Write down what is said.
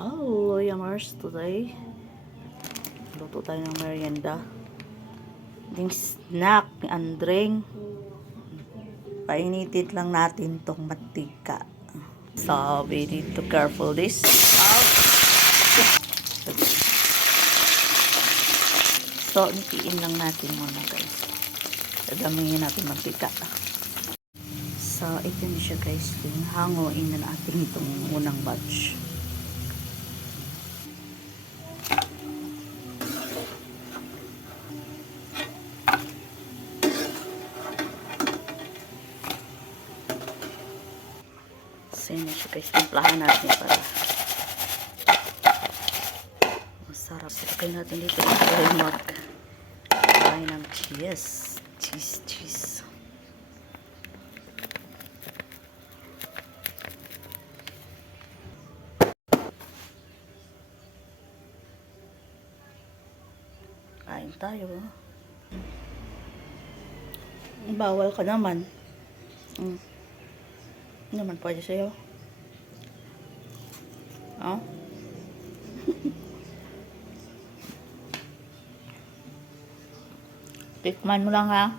Hello, Yamers. Today, luto tayo ng merienda. Ding snack ni Andring. Painitin lang natin tong mantika. So, we need to careful this. So, nitiin lang natin muna, guys. Dadamihin natin mantika. So, ito na siya, guys. Hanguin na natin itong unang batch. So, yun na siya, guys. Timplahan natin para masarap. Silagay natin dito yung mag-kain ng cheese. Cheese. Kain tayo. Bawal ka naman. Naman pwede sa'yo. Oh? Tikman mo lang ha.